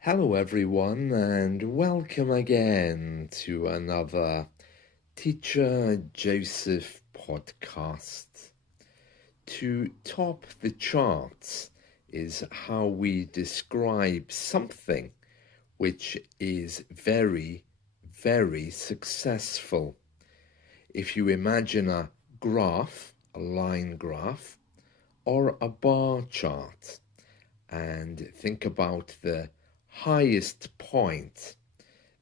Hello, everyone, and welcome again to another Teacher Joseph podcast. To top the charts is how we describe something which is very, very successful. If you imagine a graph, a line graph, or a bar chart, and think about the highest point,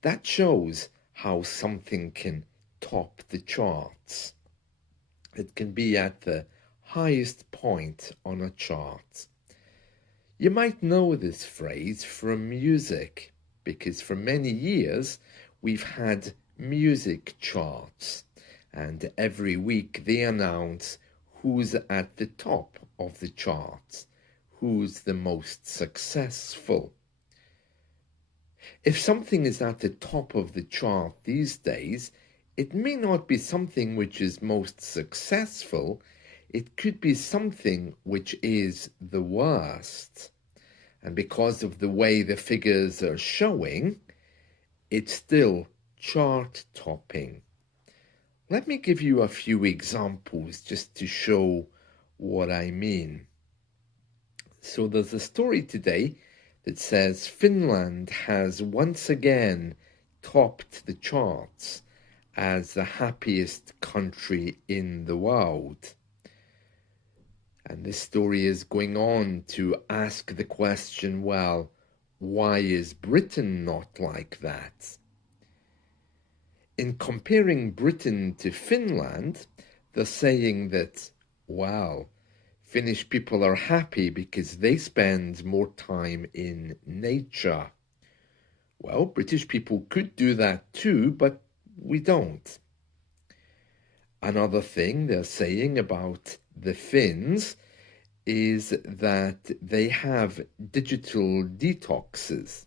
that shows how something can top the charts. It can be at the highest point on a chart. You might know this phrase from music, because for many years we've had music charts, and every week they announce who's at the top of the charts, who's the most successful. If something is at the top of the chart these days, it may not be something which is most successful. It could be something which is the worst. And because of the way the figures are showing, it's still chart topping. Let me give you a few examples just to show what I mean. So there's a story today that says Finland has once again topped the charts as the happiest country in the world. And this story is going on to ask the question, well, why is Britain not like that? In comparing Britain to Finland, they're saying that, well, Finnish people are happy because they spend more time in nature. Well, British people could do that too, but we don't. Another thing they're saying about the Finns is that they have digital detoxes.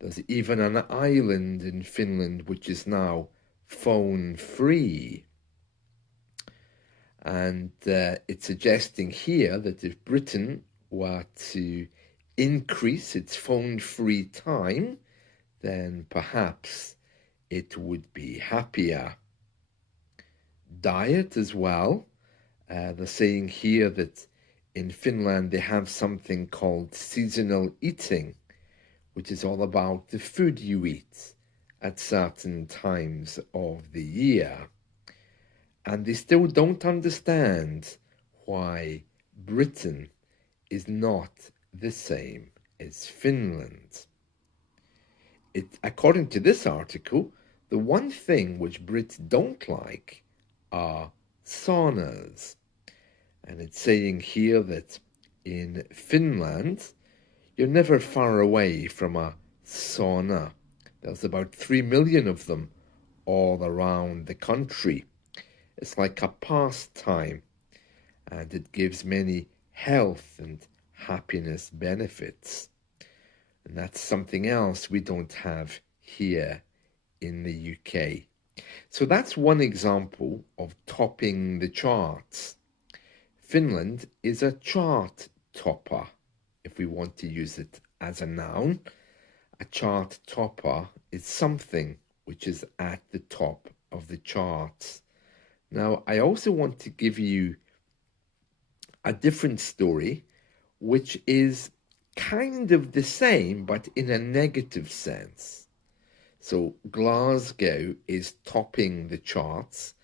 There's even an island in Finland which is now phone-free. And it's suggesting here that if Britain were to increase its phone-free time, then perhaps it would be happier. Diet as well. They're saying here that in Finland they have something called seasonal eating, which is all about the food you eat at certain times of the year. And they still don't understand why Britain is not the same as Finland. According to this article, the one thing which Brits don't like are saunas. And it's saying here that in Finland, you're never far away from a sauna. There's about 3 million of them all around the country. It's like a pastime, and it gives many health and happiness benefits. And that's something else we don't have here in the UK. So that's one example of topping the charts. Finland is a chart topper, if we want to use it as a noun. A chart topper is something which is at the top of the charts. Now, I also want to give you a different story, which is kind of the same, but in a negative sense. So Glasgow is topping the charts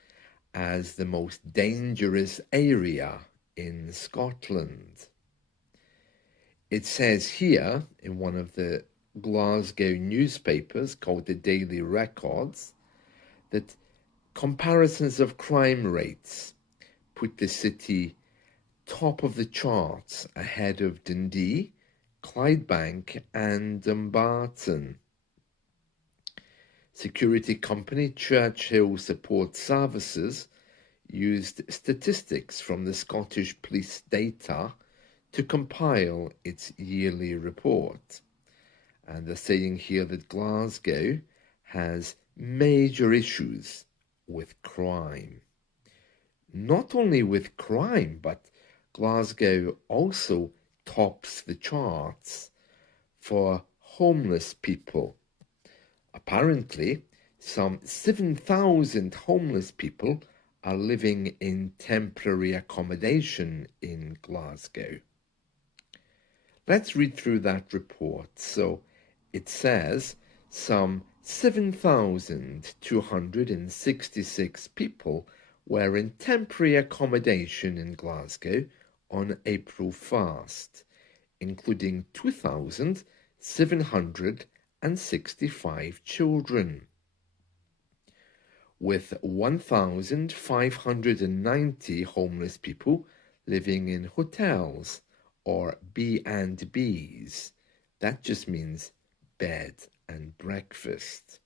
as the most dangerous area in Scotland. It says here in one of the Glasgow newspapers called the Daily Records that comparisons of crime rates put the city top of the charts ahead of Dundee, Clydebank and Dumbarton. Security company Churchill Support Services used statistics from the Scottish Police data to compile its yearly report. And they're saying here that Glasgow has major issues with crime. Not only with crime, but Glasgow also tops the charts for homeless people. Apparently, some 7,000 homeless people are living in temporary accommodation in Glasgow. Let's read through that report. So it says some 7,266 people were in temporary accommodation in Glasgow on April 1st, including 2,765 children, with 1,590 homeless people living in hotels or B&Bs. That just means bed and breakfast.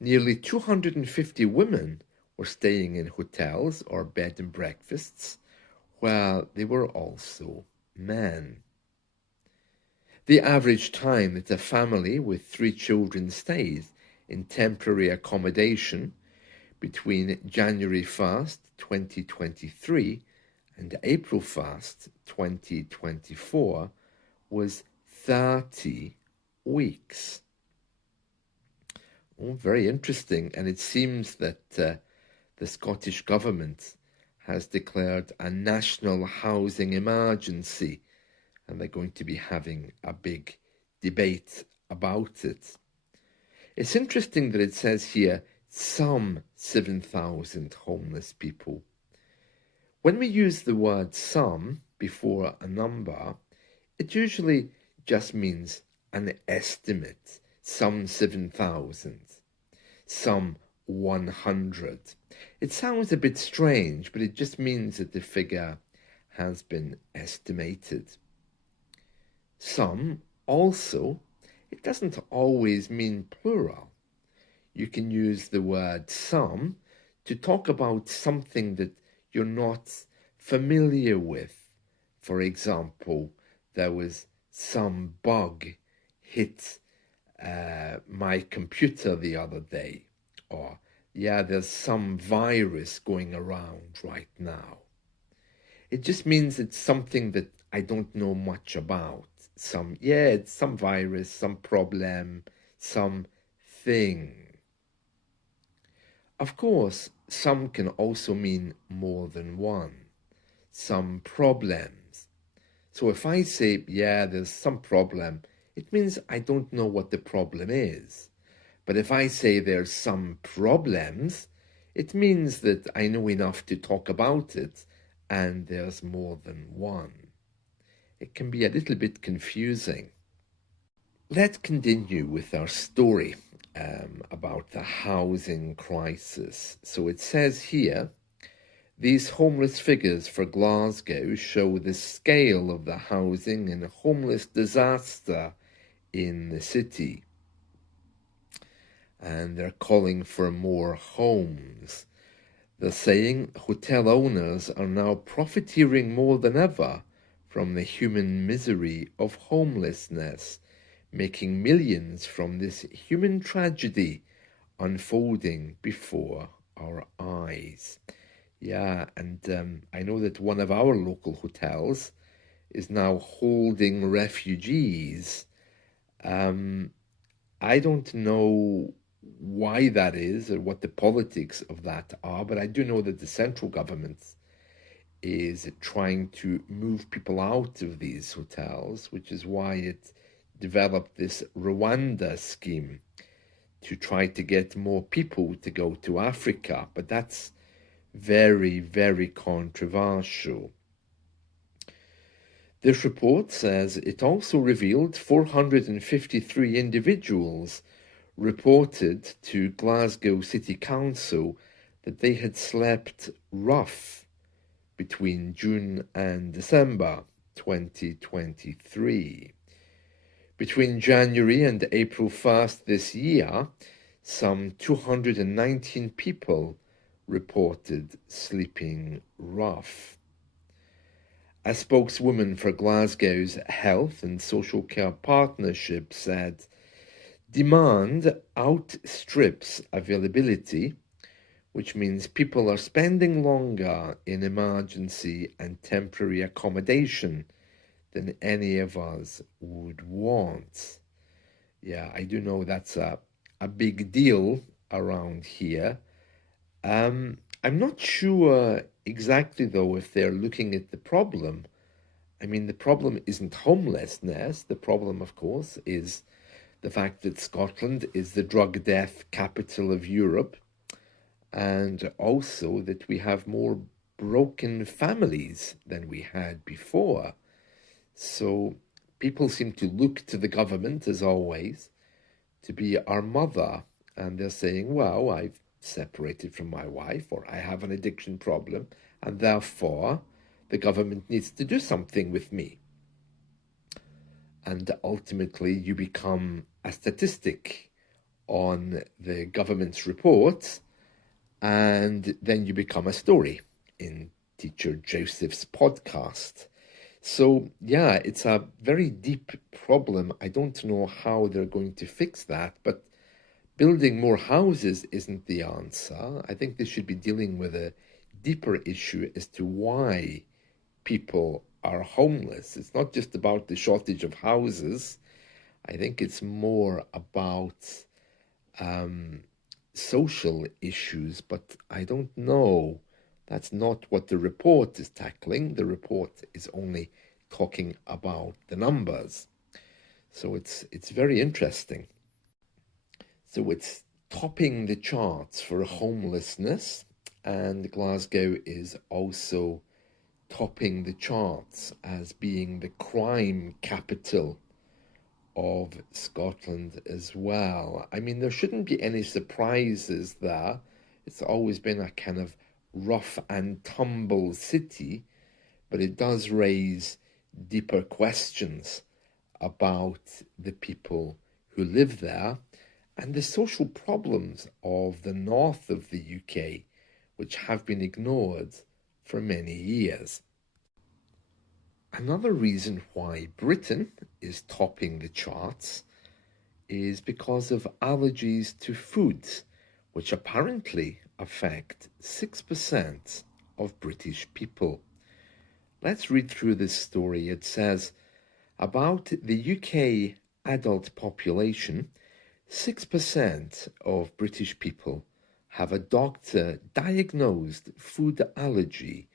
Nearly 250 women were staying in hotels or bed and breakfasts, while they were also men. The average time that a family with 3 children stays in temporary accommodation between January 1st, 2023 and April 1st, 2024 was 30 weeks. Oh, very interesting. And it seems that the Scottish Government has declared a national housing emergency, and they're going to be having a big debate about it. It's interesting that it says here some 7,000 homeless people. When we use the word some before a number, it usually just means an estimate. Some 7,000, some 100. It sounds a bit strange, but it just means that the figure has been estimated. Some also, it doesn't always mean plural. You can use the word some to talk about something that you're not familiar with. For example, there was some bug hit my computer the other day, or yeah, there's some virus going around right now. It just means it's something that I don't know much about. It's some virus, some problem, some thing. Of course, some can also mean more than one. Some problems. So if I say, yeah, there's some problem, it means I don't know what the problem is. But if I say there's some problems, it means that I know enough to talk about it and there's more than one. It can be a little bit confusing. Let's continue with our story about the housing crisis. So it says here, these homeless figures for Glasgow show the scale of the housing and homeless disaster in the city. And they're calling for more homes. They're saying hotel owners are now profiteering more than ever from the human misery of homelessness, making millions from this human tragedy unfolding before our eyes. Yeah, and I know that one of our local hotels is now holding refugees. I don't know why that is or what the politics of that are, but I do know that the central government is trying to move people out of these hotels, which is why it developed this Rwanda scheme to try to get more people to go to Africa. But that's very, very controversial. This report says it also revealed 453 individuals reported to Glasgow City Council that they had slept rough between June and December 2023. Between January and April 1st this year, some 219 people reported sleeping rough. A spokeswoman for Glasgow's Health and Social Care Partnership said, demand outstrips availability, which means people are spending longer in emergency and temporary accommodation than any of us would want. Yeah, I do know that's a big deal around here. I'm not sure exactly, though, if they're looking at the problem. I mean, the problem isn't homelessness. The problem, of course, is the fact that Scotland is the drug death capital of Europe, and also that we have more broken families than we had before. So people seem to look to the government, as always, to be our mother. And they're saying, well, I've separated from my wife, or I have an addiction problem, and therefore the government needs to do something with me. And ultimately, you become a statistic on the government's report, and then you become a story in Teacher Joseph's podcast. So, yeah, it's a very deep problem. I don't know how they're going to fix that, but building more houses isn't the answer. I think they should be dealing with a deeper issue as to why people are homeless. It's not just about the shortage of houses. I think it's more about social issues, but I don't know. That's not what the report is tackling. The report is only talking about the numbers. So it's very interesting. So it's topping the charts for homelessness, and Glasgow is also topping the charts as being the crime capital of Scotland as well. I mean, there shouldn't be any surprises there. It's always been a kind of rough and tumble city, but it does raise deeper questions about the people who live there and the social problems of the north of the UK, which have been ignored for many years. Another reason why Britain is topping the charts is because of allergies to foods, which apparently affect 6% of British people. Let's read through this story. It says, about the UK adult population, 6% of British people have a doctor-diagnosed food allergy,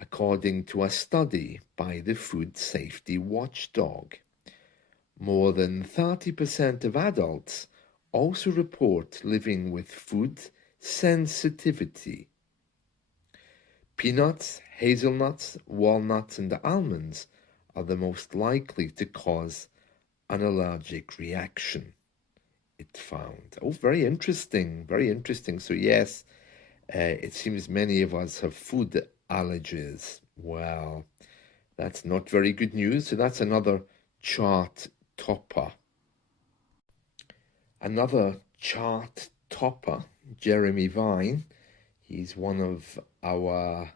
according to a study by the Food Safety Watchdog. More than 30% of adults also report living with food sensitivity. Peanuts, hazelnuts, walnuts, and almonds are the most likely to cause an allergic reaction, it found. Oh, very interesting, very interesting. So yes, it seems many of us have food allergies. Well, that's not very good news. So that's another chart topper. Another chart topper, Jeremy Vine. He's one of our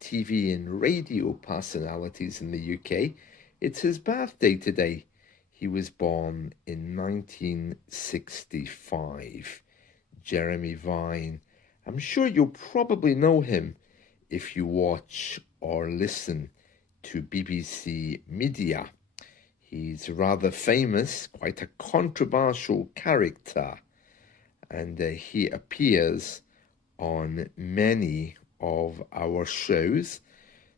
TV and radio personalities in the UK. It's his birthday today. He was born in 1965. Jeremy Vine. I'm sure you'll probably know him if you watch or listen to BBC Media. He's rather famous, quite a controversial character, and he appears on many of our shows,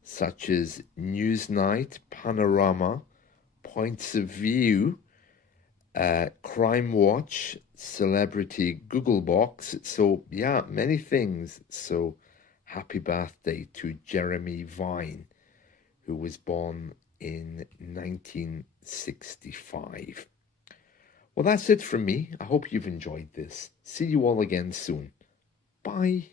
such as Newsnight, Panorama, Points of View, Crime Watch, Celebrity Googlebox. So yeah, many things. So happy birthday to Jeremy Vine, who was born in 1965. Well, that's it from me. I hope you've enjoyed this. See you all again soon. Bye.